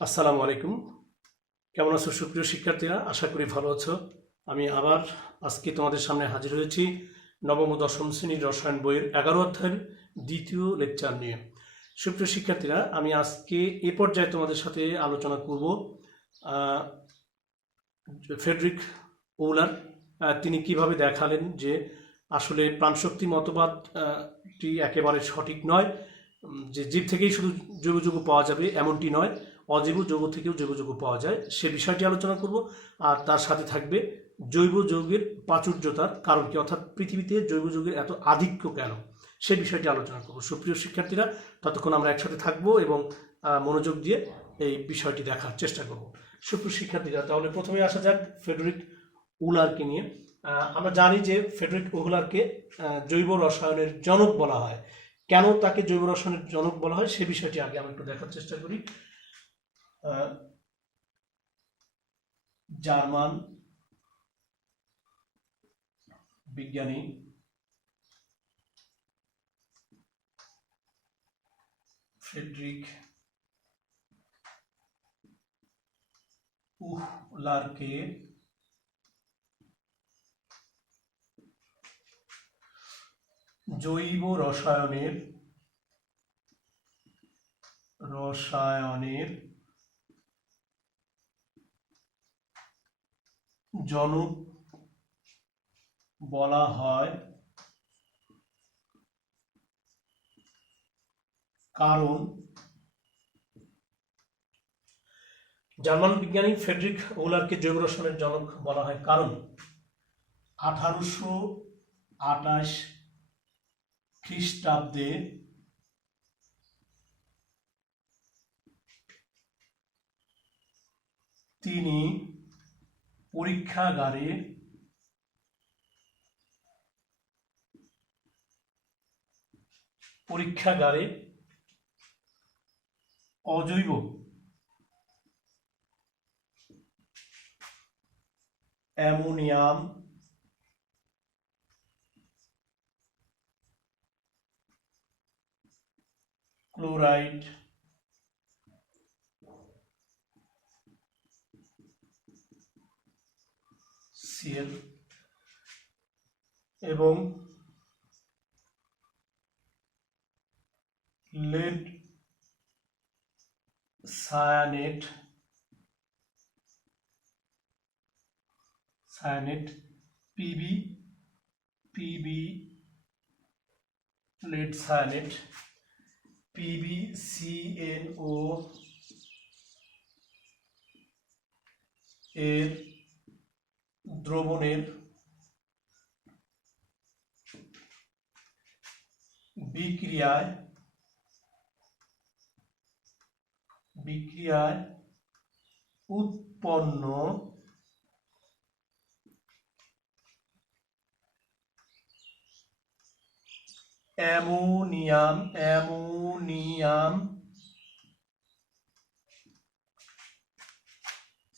আসসালামু আলাইকুম। কেমন আছো সুপ্রিয় শিক্ষার্থীরা? আশা করি ভালো আছো। আমি আবার আজকে তোমাদের সামনে হাজির হয়েছি নবম ও দশম শ্রেণীর রসায়ন বইয়ের 11 অধ্যায়ের দ্বিতীয় লেকচার নিয়ে। সুপ্রিয় শিক্ষার্থীরা, আমি আজকে এ পর্যায়ে তোমাদের সাথে আলোচনা করব ফ্রেডরিক ওলার। তিনি কিভাবে দেখালেন যে আসলে প্রাণশক্তি মতবাদটি একেবারে সঠিক নয়, যে জীব থেকেই শুধু জৈব যৌগ পাওয়া যাবে এমনটি নয়, অজৈব যৌগ থেকেও জৈব যৌগ পাওয়া যায়, সে বিষয়টি আলোচনা করব। আর তার সাথে থাকবে জৈব যৌগের প্রাচুর্যতার কারণ কি, অর্থাৎ পৃথিবীতে জৈব যৌগের এত আধিক্য কেন, সে বিষয়টি আলোচনা করব। সুপ্রিয় শিক্ষার্থীরা, ততক্ষণ আমরা একসাথে থাকবো এবং মনোযোগ দিয়ে এই বিষয়টি দেখার চেষ্টা করব। সুপ্রিয় শিক্ষার্থীরা, তাহলে প্রথমে আসা যাক ফ্রেডরিক উলারকে নিয়ে। আমরা জানি যে ফ্রেডরিক উলারকে জৈব রসায়নের জনক বলা হয়। কেন তাকে জৈব রসায়নের জনক বলা হয় সে বিষয়টি আগে আমরা একটু দেখার চেষ্টা করি। জার্মান বিজ্ঞানী ফ্রেডরিক উলারকে জৈব রসায়নের জনক বলা হয় কারণ জার্মান বিজ্ঞানী ফ্রেডরিক ওলারকে জৈব রসায়নের জনক বলা হয় কারণ 1828 খ্রিস্টাব্দে তিনি পরীক্ষাগারে অজৈব অ্যামোনিয়াম ক্লোরাইড Cl এবং lead cyanate Pb lead cyanate PbCnO এর দ্রবণের বিক্রিয়ায় উৎপন্ন অ্যামোনিয়াম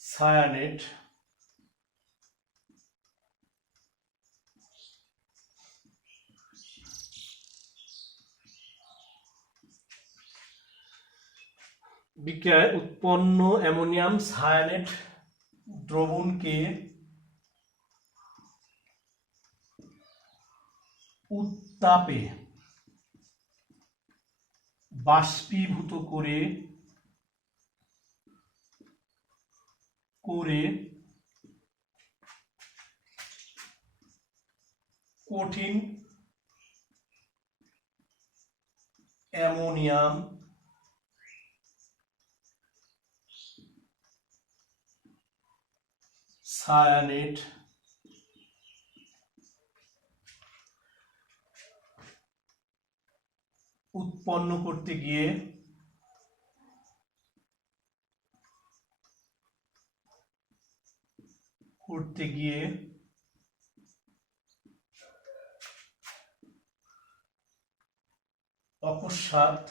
সায়ানেট বিক্রিয়ায় উৎপন্ন অ্যামোনিয়াম সায়ানেট দ্রবণকে উত্তাপে বাষ্পীভূত করে কঠিন অ্যামোনিয়াম সায়ানেট উৎপন্ন করতে গিয়ে অকস্মাৎ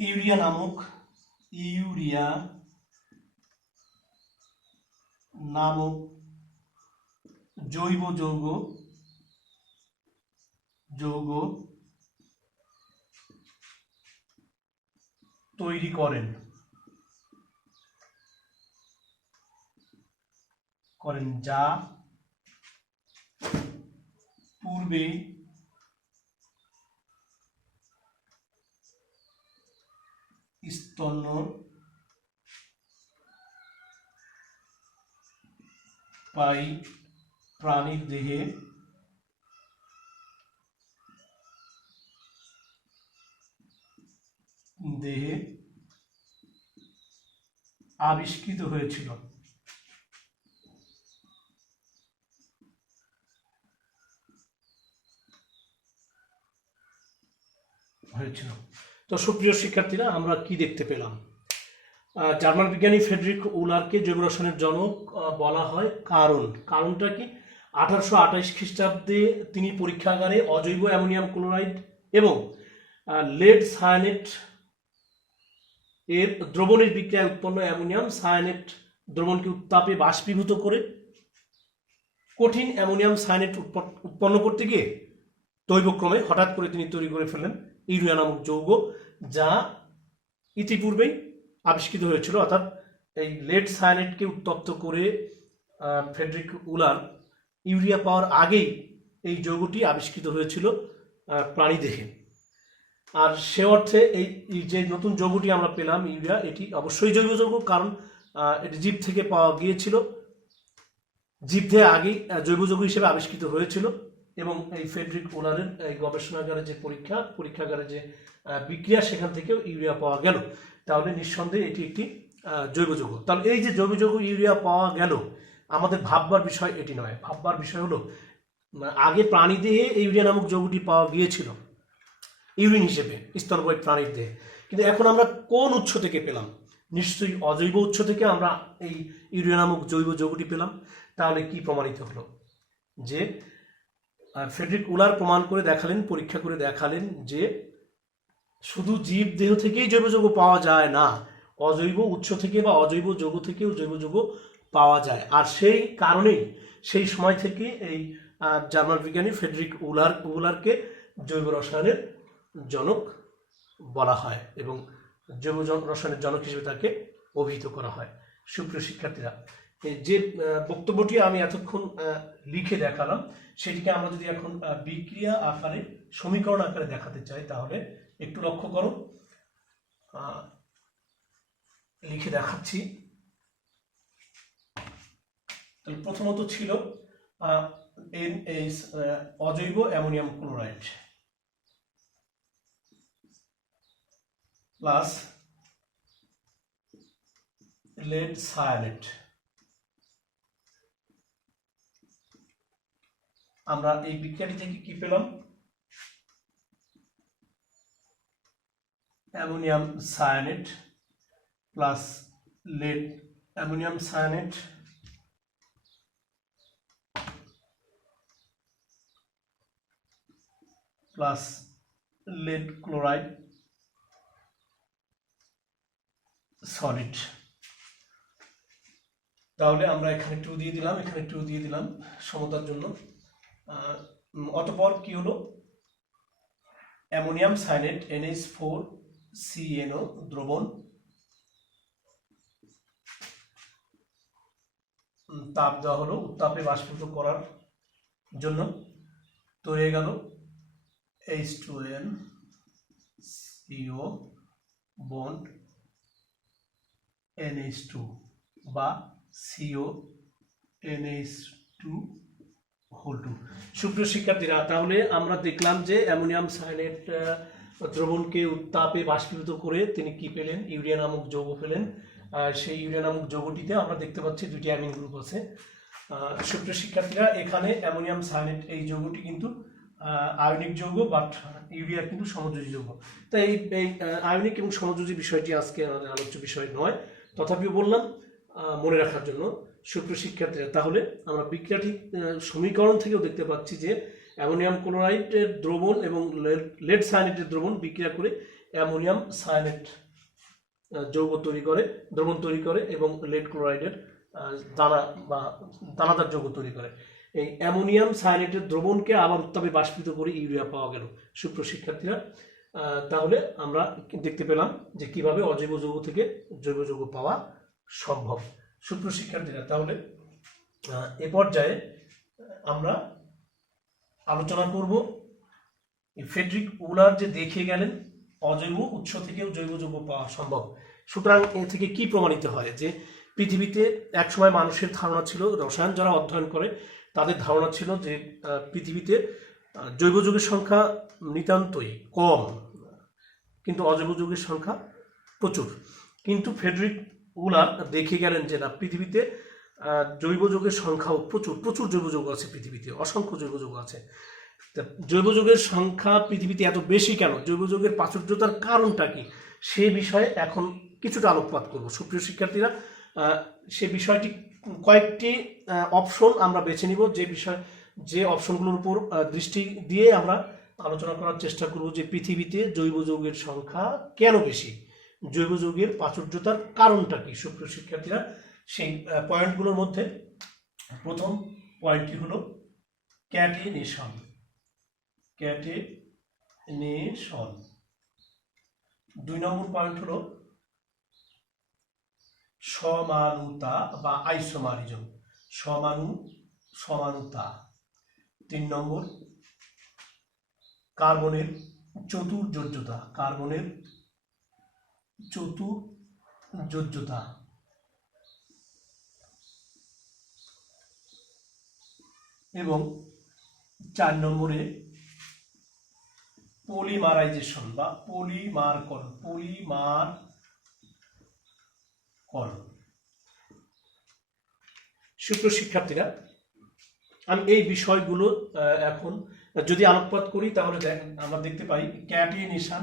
ইউরিয়া নামক জৈব যৌগ তৈরি করেন যা পূর্বে স্তন্যপায়ী প্রাণীর দেহে আবিষ্কৃত হয়েছিল। তো সুপ্রিয় শিক্ষার্থীরা, আমরা কি দেখতে পেলাম? জার্মান বিজ্ঞানী ফ্রেডরিক উলারকে জৈব রসায়নের জনক বলা হয়। কারণটা কি? 1828 খ্রিস্টাব্দে তিনি পরীক্ষাগারে অজৈব অ্যামোনিয়াম ক্লোরাইড এবং লেড সায়ানেট এর দ্রবণের বিক্রিয়ায় উৎপন্ন অ্যামোনিয়াম সায়ানেট দ্রবণকে উত্তাপে বাষ্পীভূত করে কঠিন অ্যামোনিয়াম সায়ানেট উৎপন্ন করতে গিয়ে দৈবক্রমে হঠাৎ করে তিনি তৈরি করে ফেলেন ইউরিয়া নামক যৌগ, যা ইতিপূর্বেই আবিষ্কৃত হয়েছিল। অর্থাৎ এই লেড সায়ানেটকে উত্তপ্ত করে ফ্রেডরিক উলার ইউরিয়া পাওয়ার আগেই এই যৌগটি আবিষ্কৃত হয়েছিল প্রাণীদেহে। আর সে অর্থে এই যে নতুন যৌগটি আমরা পেলাম ইউরিয়া, এটি অবশ্যই জৈব যৌগ, কারণ এটি জীব থেকে পাওয়া গিয়েছিল, জীব থেকে আগেই জৈব যৌগ হিসেবে আবিষ্কৃত হয়েছিল। এবং এই ফ্রেডরিক উলারের এই গবেষণাগারে যে পরীক্ষাগারে যে বিক্রিয়া, সেখান থেকেও ইউরিয়া পাওয়া গেল। তাহলে নিঃসন্দেহে এটি একটি জৈব যৌগ। তাহলে এই যে জৈব যৌগ ইউরিয়া পাওয়া গেল, আমাদের ভাববার বিষয় এটি নয়। ভাববার বিষয় হলো আগে প্রাণীদেহে ইউরিয়া নামক যৌগটি পাওয়া গিয়েছিল ইউরিন হিসেবে স্তন্যপায়ী প্রাণীর দেহে, কিন্তু এখন আমরা কোন উৎস থেকে পেলাম? নিশ্চয়ই অজৈব উৎস থেকে আমরা এই ইউরিয়া নামক জৈব যৌগটি পেলাম। তাহলে কি প্রমাণিত হলো? যে ফ্রেডরিক উলার প্রমাণ করে দেখালেন, পরীক্ষা করে দেখালেন যে শুধু জীব দেহ থেকেই জৈব যৌগ পাওয়া যায় না, অজৈব উৎস থেকে বা অজৈব যৌগ থেকেও জৈব যৌগ পাওয়া যায়। আর সেই কারণেই সেই সময় থেকে এই জার্মান বিজ্ঞানী ফ্রেডরিক উলারকে জৈব রসায়নের জনক বলা হয় এবং জৈব রসায়নের জনক হিসেবে তাকে অভিহিত করা হয়। সুপ্রিয় শিক্ষার্থীরা, যে বক্তব্যটি আমি এতক্ষণ লিখে দেখালাম, সেটিকে আমরা যদি এখন বিক্রিয়া আকারে, সমীকরণ আকারে দেখাতে চাই, তাহলে একটু লক্ষ্য করো, লিখে দেখাচ্ছি। প্রথমত ছিল NH অজৈব ammonium chloride plus lead cyanate. আমরা এই বিক্রিয়াটি থেকে কি পেলাম? Ammonium cyanate plus lead, ammonium cyanate plus lead chloride solid. তাহলে আমরা এখানে 2 দিয়ে দিলাম, এখানে 2 দিয়ে দিলাম সমতার জন্য। অতঃপর কি হলো? অ্যামোনিয়াম সায়ানেট NH4CnO দ্রবণ তাপ দেওয়া হলো উত্তাপে বাষ্পীভূত করার জন্য, তৈরি হয়ে গেল H2NCO বন্ড NH2 বা CONH2 সুপ্রিয় শিক্ষার্থীরা, তাহলে আমরা দেখলাম যে অ্যামোনিয়াম সায়ানেট দ্রবণকে উত্তাপে বাষ্পীভূত করে তিনি কি পেলেন? ইউরিয়া নামক যৌগ পেলেন। সেই ইউরিয়া নামক যৌগটিতে আমরা দেখতে পাচ্ছি 2টি অ্যামিন গ্রুপ আছে। সুপ্রিয় শিক্ষার্থীরা, এখানে অ্যামোনিয়াম সায়ানেট এই যৌগটি কিন্তু আয়নিক যৌগ, বাট ইউরিয়া কিন্তু সমযোজী যৌগ। তাই এই আয়নিক এবং সমযোজী বিষয়টি আজকে আমাদের আলোচ্য বিষয় নয়, তথাপিও বললাম মনে রাখার জন্য। সুপ্রিয় শিক্ষার্থীরা, তাহলে আমরা বিক্রিয়াটি সমীকরণ থেকেও দেখতে পাচ্ছি যে অ্যামোনিয়াম ক্লোরাইডের দ্রবণ এবং লেড সায়ানেটের দ্রবণ বিক্রিয়া করে অ্যামোনিয়াম সায়ানেট যৌগ তৈরি করে, দ্রবণ তৈরি করে এবং লেড ক্লোরাইডের দানা বা দানাদার যৌগ তৈরি করে। এই অ্যামোনিয়াম সায়ানেটের দ্রবণকে আবার উত্তাপে বাষ্পীভূত করে ইউরিয়া পাওয়া গেল। সুপ্রিয় শিক্ষার্থীরা, তাহলে আমরা দেখতে পেলাম যে কিভাবে অজৈব যৌগ থেকে জৈব যৌগ পাওয়া সম্ভব। সুপ্রিয় শিক্ষার্থীরা, তাহলে এ পর্যায়ে আমরা আলোচনা করব ফ্রেডরিক উলার যে দেখে গেলেন অজৈব উৎস থেকেও জৈব যৌগ পাওয়া সম্ভব। সুতরাং এ থেকে কি প্রমাণিত হয় যে পৃথিবীতে একসময় মানুষের ধারণা ছিল, রসায়ন যারা অধ্যয়ন করে তাদের ধারণা ছিল যে পৃথিবীতে জৈব যৌগের সংখ্যা নিতান্তই কম, কিন্তু অজৈব যৌগের সংখ্যা প্রচুর। কিন্তু ফ্রেডরিক উলার দেখে গেলেন যে না, পৃথিবীতে জৈব যৌগের সংখ্যাও প্রচুর প্রচুর জৈব যৌগ আছে, পৃথিবীতে অসংখ্য জৈব যৌগ আছে। জৈব যৌগের সংখ্যা পৃথিবীতে এত বেশি কেন, জৈব যৌগের প্রাচুর্যতার কারণটা কি, সে বিষয়ে এখন কিছুটা আলোকপাত করব। সুপ্রিয় শিক্ষার্থীরা, সে বিষয়টি কয়েকটি অপশন আমরা বেছে নিব, যে অপশনগুলোর উপর দৃষ্টি দিয়ে আমরা আলোচনা করার চেষ্টা করব যে পৃথিবীতে জৈব যৌগের সংখ্যা কেন বেশি, জৈব যৌগের প্রাচুর্যতার কারণটা কি। সুপ্রিয় শিক্ষার্থীরা, সেই পয়েন্টগুলোর মধ্যে প্রথম পয়েন্টটি হলো ক্যাটেনেশন। ক্যাটেনেশন। 2 নম্বর পয়েন্ট হলো সমানুতা বা আইসোমারিজম, সমানুতা। 3 নম্বর কার্বনের চতুর্যোজ্যতা, এবং 4 নম্বরে পলিমারাইজেশন বা পলিমারকরণ। সুপ্রিয় শিক্ষার্থীরা, আমি এই বিষয়গুলো এখন যদি আলোকপাত করি তাহলে আমরা দেখতে পাই ক্যাটেনেশন।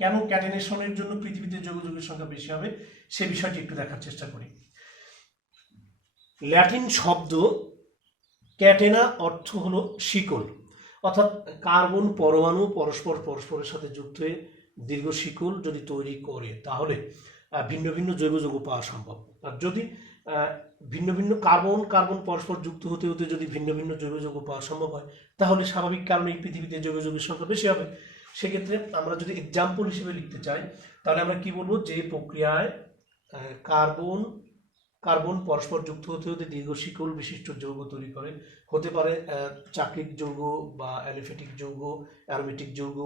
কেন ক্যাটেনেশনের জন্য পৃথিবীতে জৈব যৌগের সংখ্যা বেশি হবে সে বিষয়টি একটু দেখার চেষ্টা করি। ল্যাটিন শব্দ ক্যাটেনা অর্থ হলো শিকল, অর্থাৎ কার্বন পরমাণু পরস্পরের সাথে যুক্ত হয়ে দীর্ঘ শিকল যদি তৈরি করে তাহলে ভিন্ন ভিন্ন জৈব যৌগ পাওয়া সম্ভব। আর যদি ভিন্ন ভিন্ন কার্বন পরস্পর যুক্ত হতে হতে যদি ভিন্ন ভিন্ন জৈব যৌগ পাওয়া সম্ভব হয় তাহলে স্বাভাবিক কারণেই পৃথিবীতে জৈব যৌগের সংখ্যা বেশি হবে। সেক্ষেত্রে আমরা যদি এক্সাম্পল হিসেবে লিখতে চাই তাহলে আমরা কি বলবো, যে প্রক্রিয়ায় কার্বন পরস্পর যুক্ত হতে হতে দীর্ঘ শিকল বিশিষ্ট যৌগ তৈরি করে, হতে পারে চাক্রিক যৌগ বা অ্যালিফেটিক যৌগ, অ্যারোমেটিক যৌগ,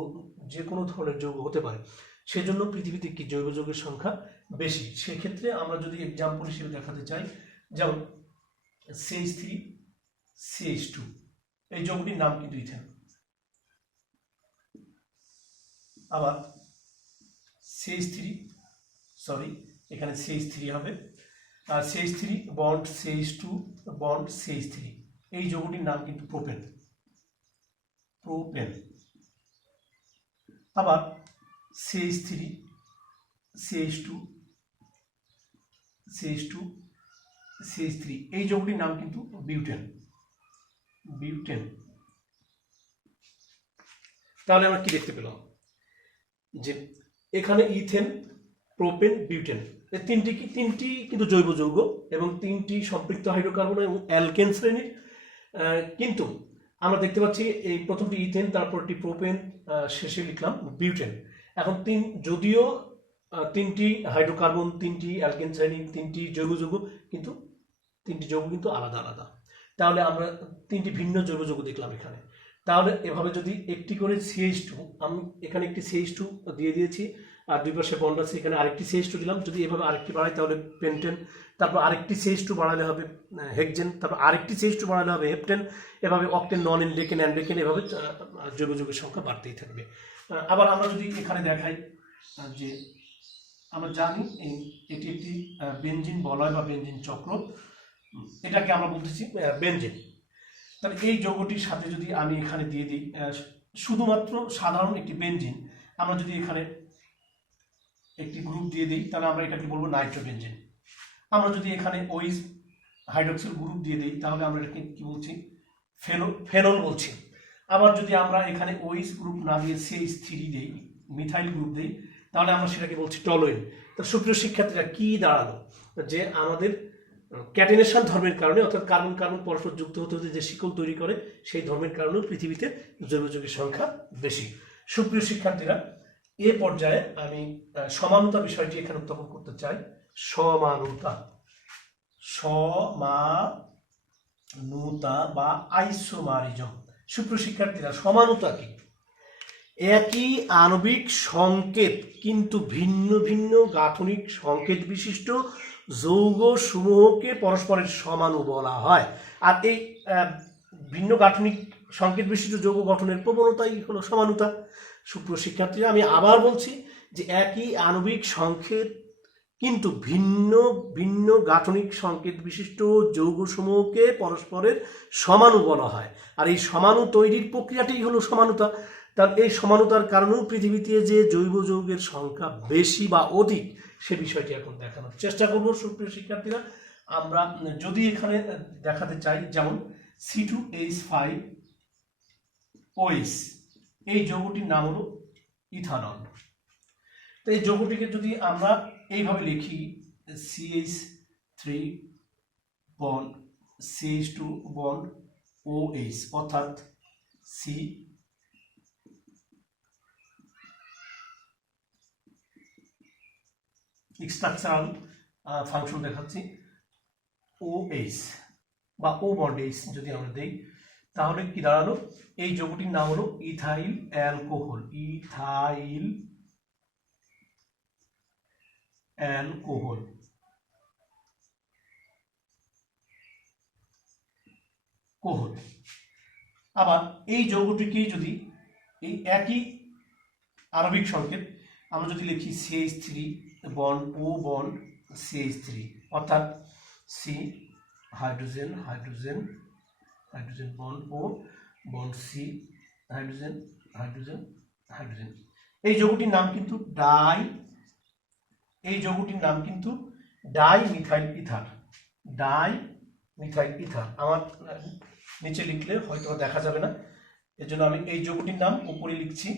যে কোনো ধরনের যৌগ হতে পারে, সেজন্য পৃথিবীতে কি জৈব যৌগের সংখ্যা বেশি। সেক্ষেত্রে আমরা যদি এক্সাম্পল হিসেবে দেখাতে চাই, যেমন CH3 CH2, এই যৌগটির নাম কিন্তু ইথেন। আবার এখানে CH3 হবে, আর CH3 bond CH2 bond CH3, এই যৌগটির নাম কিন্তু প্রোপেন। আবার CH3 CH2 CH3, এই যৌগটির নাম কিন্তু বিউটেন। তাহলে আমরা কি দেখতে পেলাম যে এখানে ইথেন, প্রোপেন, বিউটেন, এই তিনটি কিন্তু জৈব যৌগ এবং 3টি সম্পৃক্ত হাইড্রোকার্বন এবং অ্যালকেন শ্রেণীর। কিন্তু আমরা দেখতে পাচ্ছি এই প্রথমটি ইথেন, তারপরটি প্রোপেন, শেষে লিখলাম বিউটেন। এখন যদিও 3টি হাইড্রোকার্বন, 3টি অ্যালকেন শ্রেণী, 3টি জৈব যৌগ, কিন্তু 3টি যৌগ কিন্তু আলাদা আলাদা। তাহলে আমরা 3টি ভিন্ন জৈব যৌগ দেখলাম এখানে। তাহলে এভাবে যদি একটি করে CH2, আমি এখানে একটি CH2 দিয়ে দিয়েছি, আর দুই পাশে বন্ড আছে, এখানে আরেকটি CH2 দিলাম, যদি এভাবে আরেকটি বাড়াই তাহলে পেন্টেন, তারপর আরেকটি CH2 বাড়ালে হবে হেক্সেন, তারপর আরেকটি CH2 বাড়ালে হবে হেপ্টেন, এভাবে অক্টেন, নন-এন, ডেকেন, অ্যান্ডেকেন, এভাবে জৈব যৌগের সংখ্যা বাড়তেই থাকবে। আবার আমরা যদি এখানে দেখাই যে আমরা জানি এটি একটি বেনজিন বলয় বা বেনজিন চক্র, এটাকে আমরা বলতেছি বেনজিন। তাহলে এই যৌগটির সাথে যদি আমি এখানে দিয়ে দিই শুধুমাত্র সাধারণ একটি বেনজিন, আমরা যদি এখানে একটি গ্রুপ দিয়ে দিই তাহলে আমরা এটাকে বলবো নাইট্রোবেনজিন। আমরা যদি এখানে ওইস হাইড্রক্সিল গ্রুপ দিয়ে দিই তাহলে আমরা এটাকে কি বলছি, ফেনল বলছি। আবার যদি আমরা এখানে ওইস গ্রুপ না দিয়ে CH3 দিই, মিথাইল গ্রুপ দিই, তাহলে আমরা সেটাকে বলছি টলোইন। তো সুপ্রিয় শিক্ষার্থীরা, কি দাঁড়ালো যে আমাদের ক্যাটেনেশন ধর্মের কারণে, অর্থাৎ কার্বন কার্বন পরস্পর যুক্ত হতে হতে যে শিকল তৈরি করে সেই ধর্মের কারণেও পৃথিবীতে জৈব যৌগের সংখ্যা বেশি। সুপ্রিয় শিক্ষার্থীরা, এ পর্যায়ে আমি সমানতা বিষয়টি এখানে উত্থাপন করতে চাই। সমানতা, সমানুতা বা আইসোমারিজম। সুপ্রিয় শিক্ষার্থীরা, সমানুতা কি? একই আণবিক সংকেত কিন্তু ভিন্ন ভিন্ন গাঠনিক সংকেত বিশিষ্ট যৌগ সমূহকে পরস্পরের সমাণু বলা হয়। আর এই ভিন্ন গাঠনিক সংকেত বিশিষ্ট যৌগ গঠনের প্রবণতাই হলো সমানুতা। সুপ্রিয় শিক্ষার্থীরা, আমি আবার বলছি যে একই আণবিক সংকেত কিন্তু ভিন্ন ভিন্ন গাঠনিক সংকেত বিশিষ্ট যৌগসমূহকে পরস্পরের সমাণু বলা হয়। আর এই সমাণু তৈরির প্রক্রিয়াটাই হলো সমানুতা। তার এই সমানতার কারণেও পৃথিবীতে যে জৈব যৌগের সংখ্যা বেশি বা অধিক সে বিষয়টি এখন দেখানোর চেষ্টা করব। সুপ্রিয় শিক্ষার্থীরা, আমরা যদি এখানে দেখাতে চাই, যেমন C2H5OH, এই যৌগটির নাম হলো ইথানল। তো এই যৌগটিকে যদি আমরা এইভাবে লিখি CH3 bond CH2 bond OH, অর্থাৎ C স্ট্রাকচারাল ফাংশন দেখাচ্ছি, OH বা O বন্ড H যদি আমরা দেই, তাহলে কি দাঁড়ালো? এই যৌগটির নাম হলো ইথাইল অ্যালকোহল। Ethyl alcohol. আবার এই যৌগটিকে যদি এই একই আণবিক সংকেত আমরা যদি লিখি CH3 bond O bond CH3, অর্থাৎ C hydrogen hydrogen hydrogen bond O bond C hydrogen hydrogen hydrogen, এই যৌগটির নাম কিন্তু die methyl ether. Die methyl ether আমার নিচে লিখলে হয়তো দেখা যাবে না, এর জন্য আমি এই যৌগটির নাম উপরে লিখছি।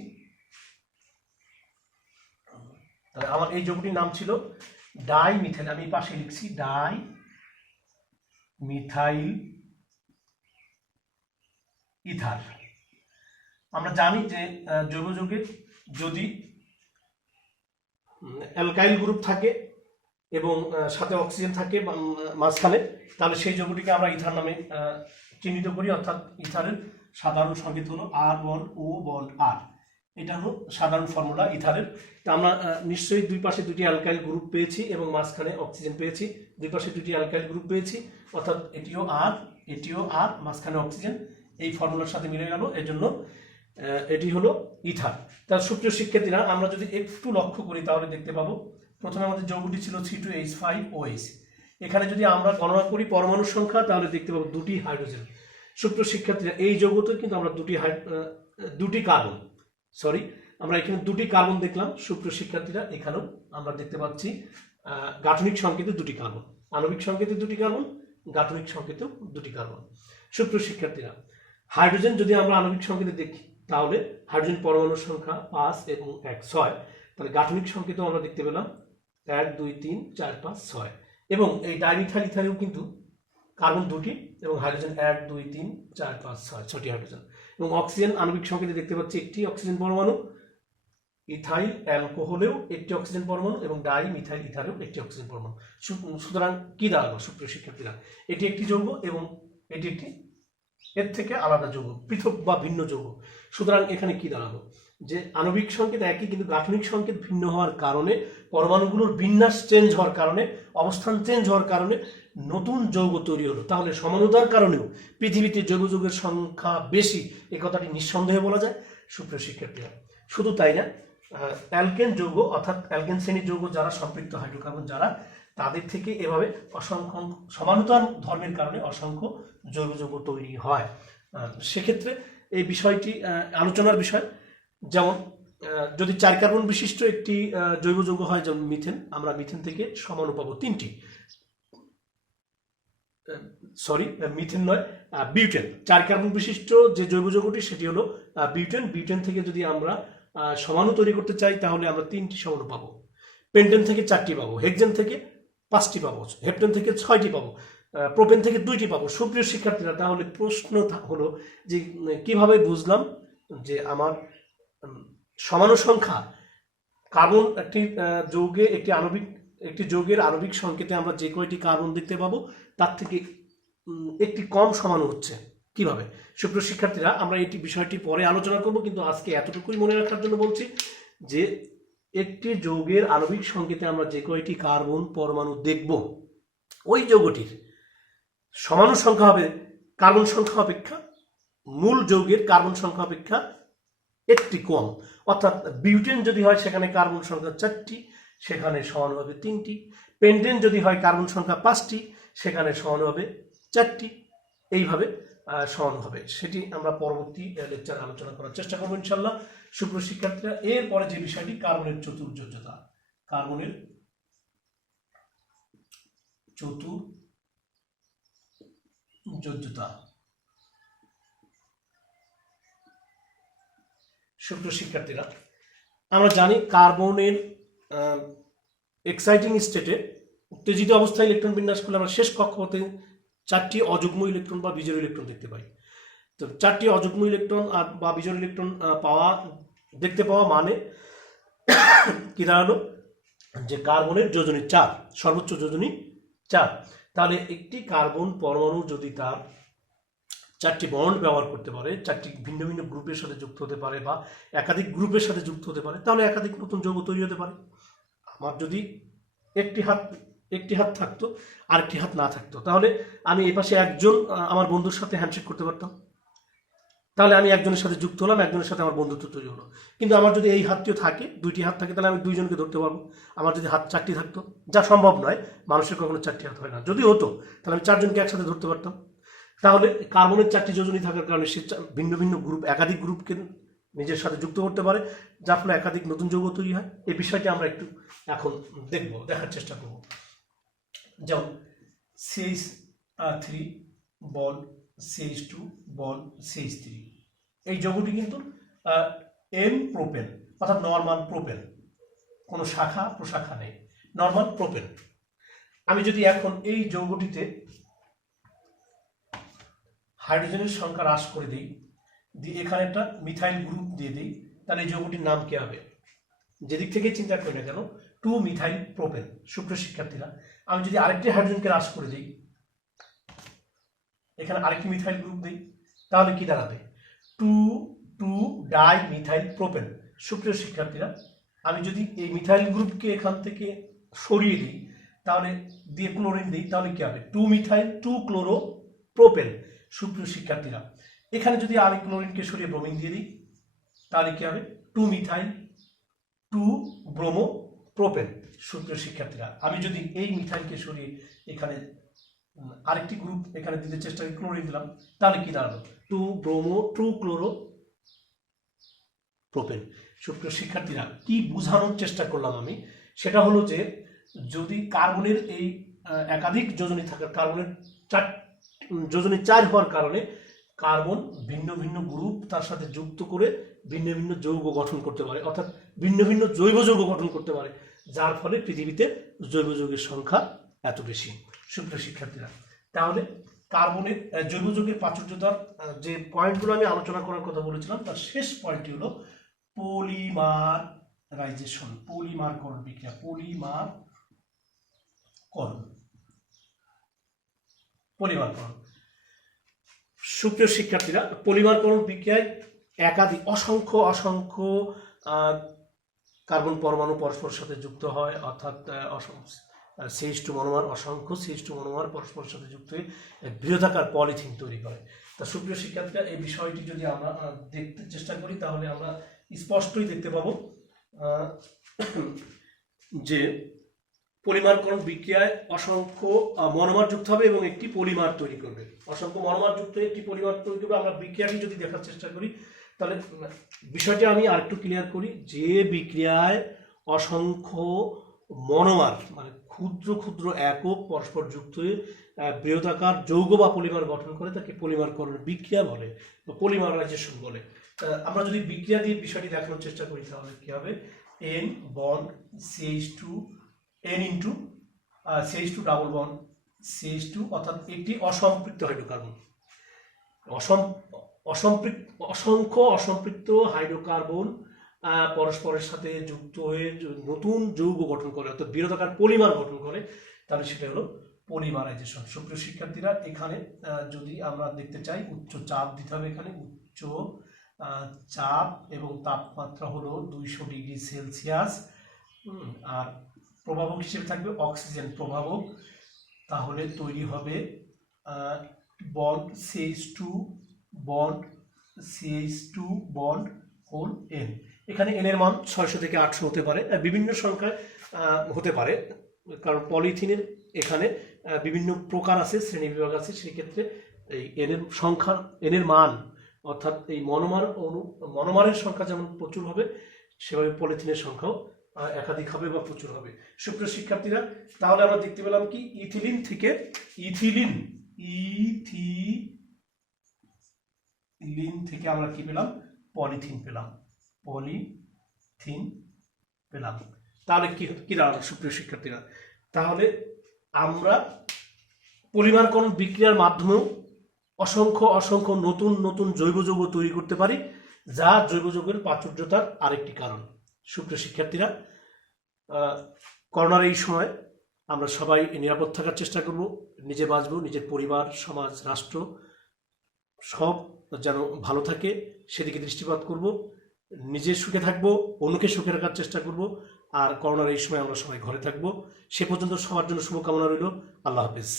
তাহলে আমার এই যৌগটির নাম ছিল ডাই মিথাইল, আমি পাশে লিখছি ডাই মিথাইল ইথার। আমরা জানি যে জৈব যৌগের যদি অ্যালকাইল গ্রুপ থাকে এবং সাথে অক্সিজেন থাকে মাঝখানে, তাহলে সেই যৌগটিকে আমরা ইথার নামে চিহ্নিত করি। অর্থাৎ ইথারের সাধারণ সংকেত হলো R bond O bond R, এটা হলো সাধারণ ফর্মুলা ইথারের। তো আমরা নিশ্চয়ই দুই পাশে দুটি অ্যালকাইল গ্রুপ পেয়েছি এবং মাঝখানে অক্সিজেন পেয়েছি, দুই পাশে দুটি অ্যালকাইল গ্রুপ পেয়েছি, অর্থাৎ এটিও R মাঝখানে অক্সিজেন, এই ফর্মুলার সাথে মিলে গেল, এজন্য এটি হলো ইথার। তার সুপ্রিয় শিক্ষার্থীরা, আমরা যদি একটু লক্ষ্য করি তাহলে দেখতে পাবো প্রথমে আমাদের যৌগটি ছিল C2H5OH। এখানে যদি আমরা গণনা করি পরমাণুর সংখ্যা তাহলে দেখতে পাবো দুটি হাইড্রোজেন। সুপ্রিয় শিক্ষার্থীরা, এই যৌগতে কিন্তু আমরা দুটি কার্বন, আমরা এখানে দুটি কার্বন দেখলাম। সুপ্রিয় শিক্ষার্থীরা, এখানেও আমরা দেখতে পাচ্ছি গাঠনিক সংকেতে দুটি কার্বন, আণবিক সংকেতে দুটি কার্বন, গাঠনিক সংকেতেও দুটি কার্বন। সুপ্রিয় শিক্ষার্থীরা, হাইড্রোজেন যদি আমরা আণবিক সংকেতে দেখি তাহলে হাইড্রোজেন পরমাণুর সংখ্যা 5 এবং 1 6, তাহলে গাঠনিক সংকেতেও আমরা দেখতে পেলাম 1 2 3 4 5 6, এবং এই ডাইমিথাইল ইথারেও কিন্তু কার্বন দুটি এবং হাইড্রোজেন 1 2 3 4 5 6, 6টি হাইড্রোজেন। এবং অক্সিজেন আণবিক সংকেতে দেখতে পাচ্ছি একটি অক্সিজেন পরমাণু, ইথাইল অ্যালকোহলেও একটি অক্সিজেন পরমাণু এবং ডাই মিথাইল ইথারেও একটি অক্সিজেন পরমাণু। সুতরাং কি দাঁড়ালো সুপ্রিয় শিক্ষার্থীরা? এটি একটি যৌগ এবং এটি একটি এর থেকে আলাদা যৌগ, পৃথক বা ভিন্ন যৌগ। সুতরাং এখানে কি দাঁড়ালো? যে আণবিক সংকেত একই কিন্তু গাঠনিক সংকেত ভিন্ন হওয়ার কারণে, পরমাণুগুলোর বিন্যাস চেঞ্জ হওয়ার কারণে, অবস্থান চেঞ্জ হওয়ার কারণে নতুন যৌগ তৈরি হলো। তাহলে সমানতার কারণেও পৃথিবীতে জৈব যৌগের সংখ্যা বেশি, এ কথাটি নিঃসন্দেহে বলা যায় সুপ্রিয় শিক্ষার্থীরা। শুধু তাই না, অ্যালকেন যৌগ অর্থাৎ অ্যালকেন শ্রেণীর যৌগ যারা সম্পৃক্ত হাইড্রোকার্বন যারা, তাদের থেকে এভাবে অসংখ্য সমানতার ধর্মের কারণে অসংখ্য জৈব যৌগ তৈরি হয়। সেক্ষেত্রে এই বিষয়টি আলোচনার বিষয়। যেমন যদি 4 কার্বন বিশিষ্ট একটি জৈব যৌগ হয়, যেমন মিথেন, আমরা মিথেন থেকে সমাণু পাবো তিনটি, মিথেন নয়, বিউটেন। 4 কার্বন বিশিষ্ট যে জৈব যৌগটি সেটি হলো বিউটেন। বিউটেন থেকে যদি আমরা সমাণু তৈরি করতে চাই তাহলে আমরা 3টি সমাণু পাবো। পেন্টেন থেকে 4টি পাবো, হেক্সেন থেকে 5টি পাবো, হেপ্টেন থেকে 6টি পাবো, প্রোপেন থেকে 2টি পাবো। সুপ্রিয় শিক্ষার্থীরা, তাহলে প্রশ্ন হলো যে কিভাবে বুঝলাম যে আমার সমাণু সংখ্যা কার্বন একটি যৌগের আণবিক সংকেতে আমরা যে কয়টি কার্বন দেখতে পাবো তার থেকে একটি কম সমাণু হচ্ছে কিভাবে। সুপ্রিয় শিক্ষার্থীরা, আমরা এই বিষয়টি পরে আলোচনা করব, কিন্তু আজকে এতটুকুই মনে রাখার জন্য বলছি যে একটি যৌগের আণবিক সংকেতে আমরা যে কয়টি কার্বন পরমাণু দেখব, ওই যৌগটির সমাণু সংখ্যা হবে কার্বন সংখ্যা অপেক্ষা, মূল যৌগের কার্বন সংখ্যা অপেক্ষা একটি কম। অর্থাৎ বিউটেন যদি হয় সেখানে কার্বন সংখ্যা 4টি, সেখানে সমাণু হবে 3টি। পেন্টেন যদি হয় কার্বন সংখ্যা 5টি, সেখানে সমাণু হবে 4টি। এইভাবে সমাণু হবে, সেটি আমরা পরবর্তী লেকচারে আলোচনা করার চেষ্টা করবো ইনশাল্লাহ। সুপ্রিয় শিক্ষার্থীরা, এরপরে যে বিষয়টি কার্বনের চতুর্যোজ্যতা, কার্বনের চতুর্যোজ্যতা। সুপ্রিয় শিক্ষার্থীরা, আমরা জানি কার্বনের এক্সাইটিং স্টেটে উত্তেজিত অবস্থায় ইলেকট্রন বিন্যাস করলে আমরা শেষ কক্ষপথে 4টি অযুগ্ম ইলেকট্রন বা বিজোড় ইলেকট্রন দেখতে পাই। তো 4টি অযুগ্ম ইলেকট্রন বা বিজোড় ইলেকট্রন দেখতে পাওয়া মানে কি দাঁড়ালো, যে কার্বনের যোজনী 4, সর্বোচ্চ যোজনী 4। তাহলে একটি কার্বন পরমাণু যদি তার 4টি বন্ড ব্যবহার করতে পারে, 4টি ভিন্ন ভিন্ন গ্রুপের সাথে যুক্ত হতে পারে বা একাধিক গ্রুপের সাথে যুক্ত হতে পারে, তাহলে একাধিক নতুন যৌগ তৈরি হতে পারে। আমার যদি একটি হাত থাকতো, আরেকটি হাত না থাকতো, তাহলে আমি এই পাশে একজন আমার বন্ধুর সাথে হ্যান্ডশেক করতে পারতাম, তাহলে আমি একজনের সাথে যুক্ত হলাম, একজনের সাথে আমার বন্ধুত্ব তৈরি হলো। কিন্তু আমার যদি এই হাতটিও থাকে, 2টি হাত থাকে, তাহলে আমি 2জনকে ধরতে পারবো। আমার যদি হাত 4টি থাকতো, যা সম্ভব নয়, মানুষের কখনো 4টি হাত হয় না, যদি হতো তাহলে আমি 4জনকে একসাথে ধরতে পারতাম। তাহলে কার্বনের 4টি যোজনী থাকার কারণে সে ভিন্ন ভিন্ন গ্রুপ, একাধিক গ্রুপকে নিজের সাথে যুক্ত করতে পারে, যার ফলে একাধিক নতুন যৌগ তৈরি হয়। এই বিষয়টি আমরা একটু এখন দেখার চেষ্টা করব। যেমন CH3 bond CH2 bond CH3, এই যৌগটি কিন্তু এন প্রোপেন, অর্থাৎ নরমাল প্রোপেন, কোনো শাখা প্রশাখা নেই, নরমাল প্রোপেন। আমি যদি এখন এই যৌগটিতে হাইড্রোজেনের সংখ্যা হ্রাস করে দিই, এখানে একটা মিথাইল গ্রুপ দিয়ে দিই, তাহলে এই যৌগটির নাম কি হবে? যেদিক থেকে চিন্তা করি না কেন, 2 মিথাইল প্রোপেন। সুপ্রিয় শিক্ষার্থীরা, আমি যদি আরেকটি হাইড্রোজেনকে হ্রাস করে দিই, এখানে আরেকটি মিথাইল গ্রুপ দিই, তাহলে কি দাঁড়াবে? 2 ডাই মিথাইল প্রোপেন। সুপ্রিয় শিক্ষার্থীরা, আমি যদি এই মিথাইল গ্রুপকে এখান থেকে সরিয়ে দিই, তাহলে দিয়ে ক্লোরিন দিই, তাহলে কি হবে? 2 মিথাইল 2 ক্লোরো প্রোপেন। সুপ্রিয় শিক্ষার্থীরা, এখানে যদি আমি ক্লোরিনকে সরিয়ে ব্রোমিন দিয়ে দিই, তাহলে কি হবে? 2 মিথাইল 2 ব্রোমো প্রোপেন। সুপ্রিয় শিক্ষার্থীরা, আমি যদি এই মিথাইলকে সরিয়ে এখানে আরেকটি গ্রুপ এখানে দিতে চেষ্টা করি, ক্লোরিন দিলাম, তাহলে কি দাঁড়ালো? 2 ব্রোমো 2 ক্লোরো প্রোপেন। সুপ্রিয় শিক্ষার্থীরা, কি বোঝানোর চেষ্টা করলাম আমি, সেটা হলো যে যদি কার্বনের এই একাধিক যোজনী থাকার, কার্বনের যোজনী 4 হওয়ার কারণে কার্বন ভিন্ন ভিন্ন গ্রুপ তার সাথে যুক্ত করে ভিন্ন ভিন্ন যৌগ গঠন করতে পারে, অর্থাৎ ভিন্ন ভিন্ন জৈব যৌগ গঠন করতে পারে, যার ফলে পৃথিবীতে জৈব যৌগের সংখ্যা এত বেশি। সুপ্রিয় শিক্ষার্থীরা, তাহলে কার্বনের জৈব যৌগের প্রাচুর্যতার যে পয়েন্টগুলো আমি আলোচনা করার কথা বলেছিলাম, তার শেষ পয়েন্টটি হলো পলিমারাইজেশন, পলিমারকরণ বিক্রিয়া, পলিমারকরণ। সুপ্রিয় শিক্ষার্থীরা, পলিমারকরণ বিক্রিয়ায় একাধিক অসংখ্য কার্বন পরমাণু পরস্পরের সাথে যুক্ত হয়, অর্থাৎ CH2 মনোমার, অসংখ্য CH2 মনোমার পরস্পরের সাথে যুক্ত হয়ে বৃহদাকার পলিথিন তৈরি করে। তা সুপ্রিয় শিক্ষার্থীরা, এই বিষয়টি যদি আমরা দেখতে চেষ্টা করি, তাহলে আমরা স্পষ্টই দেখতে পাবো যে পলিমারকরণ বিক্রিয়ায় অসংখ্য মনোমার যুক্ত হবে এবং একটি পলিমার তৈরি করবে। অসংখ্য মনোমার যুক্ত একটি পলিমার তৈরি করবে। আমরা বিক্রিয়াটি যদি দেখার চেষ্টা করি, তাহলে বিষয়টি আমি আরেকটু ক্লিয়ার করি, যে বিক্রিয়ায় অসংখ্য মনোমার মানে ক্ষুদ্র ক্ষুদ্র একক পরস্পর যুক্ত হয়ে বৃহদাকার যৌগ বা পলিমার গঠন করে, তাকে পলিমারকরণ বিক্রিয়া বলে বা পলিমারাইজেশন বলে। আমরা যদি বিক্রিয়া দিয়ে বিষয়টি দেখানোর চেষ্টা করি, তাহলে কি হবে? N bond CH2 N into CH2 double bond CH2, অর্থাৎ একটি অসম্পৃক্ত হাইড্রোকার্বন। অসংখ্য অসম্পৃক্ত হাইড্রোকার্বন পরস্পরের সাথে যুক্ত হয়ে নতুন যৌগ গঠন করে, অর্থাৎ বৃহদাকার পলিমার গঠন করে, তাহলে সেটা হলো পলিমারাইজেশন। সুপ্রিয় শিক্ষার্থীরা, এখানে যদি আমরা দেখতে চাই, উচ্চ চাপ দিতে হবে। এখানে উচ্চ চাপ এবং তাপমাত্রা হলো 200 ডিগ্রি সেলসিয়াস। আর প্রভাবক হিসেবে থাকবে অক্সিজেন প্রভাবক। তাহলে তৈরি হবে bond CH2 bond CH2 bond whole N। এখানে N এর মান 600 থেকে 800 হতে পারে, বিভিন্ন সংখ্যায় হতে পারে, কারণ পলিথিনের এখানে বিভিন্ন প্রকার আছে, শ্রেণী বিভাগ আছে। সেই ক্ষেত্রে এই N এর সংখ্যা, N এর মান, অর্থাৎ এই মনোমারের সংখ্যা যেমন প্রচুর হবে, সেভাবে পলিথিনের সংখ্যাও একাধিক হবে বা প্রচুর হবে। সুপ্রিয় শিক্ষার্থীরা, তাহলে আমরা দেখতে পেলাম কি, ইথিলিন থেকে আমরা কি পেলাম, পলিথিন পেলাম। তাহলে কি দাঁড়ালো সুপ্রিয় শিক্ষার্থীরা? তাহলে আমরা পলিমারকরণ বিক্রিয়ার মাধ্যমেও অসংখ্য নতুন নতুন জৈব যৌগ তৈরি করতে পারি, যা জৈব যৌগের প্রাচুর্যতার আরেকটি কারণ। সুপ্রিয় শিক্ষার্থীরা, করোনার এই সময় আমরা সবাই নিরাপদ থাকার চেষ্টা করব, নিজে বাঁচব, নিজের পরিবার, সমাজ, রাষ্ট্র সব যেন ভালো থাকে সেদিকে দৃষ্টিপাত করব, নিজে সুখে থাকবো, অন্যকে সুখে রাখার চেষ্টা করব। আর করোনার এই সময় আমরা সবাই ঘরে থাকবো। সে পর্যন্ত সবার জন্য শুভকামনা রইল। আল্লাহ হাফেজ।